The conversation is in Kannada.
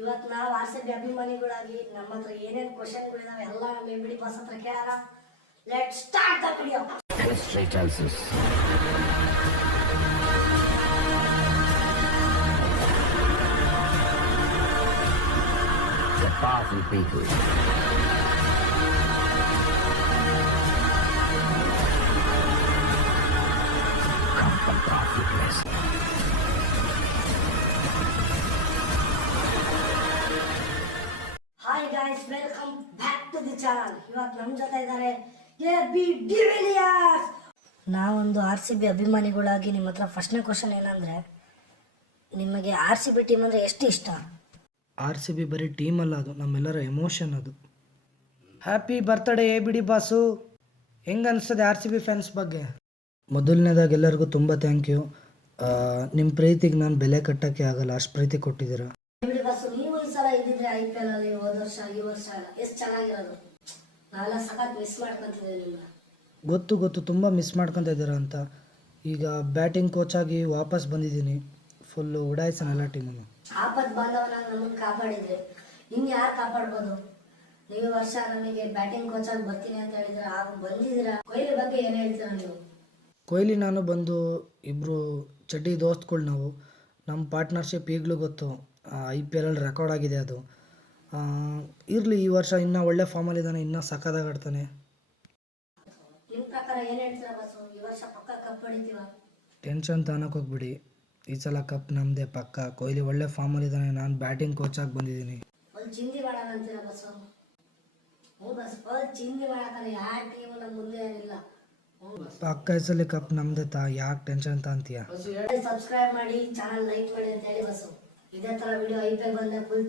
ಇವತ್ತು ನಾವು ಆರ್ ಸಿ ಬಿ ಅಭಿಮಾನಿಗಳಾಗಿ ನಮ್ಮ ಹತ್ರ ಏನೇನು ಕ್ವಶನ್ಗಳಿದಾವೆ ಎಲ್ಲ ನಮ್ಮ ಎಬಿಡಿ ಬಾಸ್ ಹತ್ರ ಕೇಳೋಣ. Let start the video. History tells us the powerful people come from powerful places. Hi guys, welcome back to the channel. ಇವತ್ತು ನಮ್ಮ ಜೊತೆ ಇದ್ದಾರೆ ಎ.ಬಿ. ಡಿವಿಲಿಯರ್ಸ್. ನಾವೊಂದು ಆರ್ ಸಿ ಬಿ ಅಭಿಮಾನಿಗಳಾಗಿ ನಿಮ್ಮ ಹತ್ರ ಫಸ್ಟ್ನೇ ಕ್ವಶನ್ ಏನಂದರೆ, ನಿಮಗೆ ಆರ್ ಸಿ ಬಿ ಟೀಮ್ ಅಂದರೆ ಎಷ್ಟು ಇಷ್ಟ? ಆರ್ ಸಿ ಬಿ ಬರೀ ಟೀಮ್ ಅಲ್ಲ, ಅದು ನಮ್ಮೆಲ್ಲರ ಎಮೋಷನ್. ಅದು ಹ್ಯಾಪಿ ಬರ್ತ್ಡೇ ಎ.ಬಿ.ಡಿ ಬಾಸು. ಹೆಂಗೆ ಅನಿಸ್ತದೆ ಆರ್ ಸಿ ಬಿ ಫ್ಯಾನ್ಸ್ ಬಗ್ಗೆ? ಮೊದಲನೇದಾಗಿ ಎಲ್ಲರಿಗೂ ತುಂಬ ಥ್ಯಾಂಕ್ ಯು. ನಿಮ್ಮ ಪ್ರೀತಿಗೆ ನಾನು ಬೆಲೆ ಕಟ್ಟೋಕ್ಕೆ ಆಗಲ್ಲ, ಅಷ್ಟು ಪ್ರೀತಿ ಕೊಟ್ಟಿದ್ದೀರಾ. ಎ.ಬಿ. ಬಾಸು, ನೀವು ಈ ಸಲ ಇದ್ದಿದ್ರೆ IPL ಅಲ್ಲಿ ಹೋದ ವರ್ಷ ಈ ವರ್ಷ ಎಷ್ಟು ಚೆನ್ನಾಗಿರೋದು. ನಾವೆಲ್ಲ ಸಖತ್ ಮಿಸ್ ಮಾಡ್ಕೊಂತಿದ್ದೀವಿ ನಿಮ್ಮನ್ನ. ಗೊತ್ತು ತುಂಬ ಮಿಸ್ ಮಾಡ್ಕೊತಾ ಇದ್ದೀರಾ ಅಂತ. ಈಗ ಬ್ಯಾಟಿಂಗ್ ಕೋಚ್ ಆಗಿ ವಾಪಸ್ ಬಂದಿದ್ದೀನಿ. ಫುಲ್ಲು ಉಡಾಯಿಸೋಣ ಎಲ್ಲ ಟೀಮನ್ನು. ಆಪತ್ ಬಾಂಧವನಾಗ ನಮ್ಮನ್ನು ಕಾಪಾಡಿದ್ರೆ ಇನ್ನು ಯಾರು ಕಾಪಾಡ್ಬೋದು? ನೀವು ವರ್ಷ ನಮಗೆ ಬ್ಯಾಟಿಂಗ್ ಕೋಚ್ ಆಗಿ ಬರ್ತೀನಿ ಅಂತ ಹೇಳಿದ್ರೆ ಆಗ ಬಂದಿದ್ದೀರಾ. ಕೊಹ್ಲಿ ಬಗ್ಗೆ ಏನು ಹೇಳ್ತೀರಾ ನೀವು? ಕೊಹ್ಲಿ ನಾನು ಬಂದು ಇಬ್ಬರು ಚಡ್ಡಿ ದೋಸ್ತ್ಗಳು ನಾವು. ನಮ್ಮ ಪಾರ್ಟ್ನರ್ಶಿಪ್ ಈಗಲೂ ಗೊತ್ತು. IPL ಅಲ್ಲಿ ರೆಕಾರ್ಡ್ ಆಗಿದೆ ಅದು. ಇರಲಿ, ಈ ವರ್ಷ ಇನ್ನೂ ಒಳ್ಳೆ ಫಾರ್ಮಲ್ಲಿದ್ದಾನೆ, ಇನ್ನೂ ಸಖತ್ತಾಗಿ ಆಡ್ತಾನೆ. ನಿಮ್ಮ ಪ್ರಕಾರ ಏನು ಹೇಳ್ತೀರಾ ಬಸ್ಸು? ಈ ವರ್ಷ ಪಕ್ಕ ಕಪ್ ಹೊಡಿತೀವ? ಟೆನ್ಷನ್ ತಾನಕ್ಕೆ ಹೋಗ್ಬಿಡಿ, ಈ ಸಲ ಕಪ್ ನಮ್ಮದೇ ಪಕ್ಕ. ಕೊಹ್ಲಿ ಒಳ್ಳೆ ಫಾರ್ಮಲ್ಲಿದ್ದಾನೆ, ನಾನು ಬ್ಯಾಟಿಂಗ್ ಕೋಚ್ ಆಗಿ ಬಂದಿದ್ದೀನಿ. ಫುಲ್ ಚಿಂದಿ ಮಾಡೋಣ ಅಂತೀರಾ ಬಸ್ಸು? ಹ್ಞೂ ಬಸ್, ಫುಲ್ ಚಿಂದಿ ಮಾಡಕ್ಕಲ್ಲ. ಯಾವ ಟೀಮು ನಮ್ಮ ಮುಂದೆ ಏನಿಲ್ಲ. ಪಕ್ಕ ಈ ಸಲ ಕಪ್ ನಮ್ಮದೇ ಯಾಕೆ ಟೆನ್ಷನ್ ಅಂತೀಯ? ಸಬ್ಸ್ಕ್ರೈಬ್ ಮಾಡಿ, ಚಾನಲ್ ಲೈಕ್ ಮಾಡಿ ಅಂತ ಹೇಳಿ ಬಸ್ಸು. ಇದೇ ಥರ ವಿಡಿಯೋ IPL ಬಂದ ಫುಲ್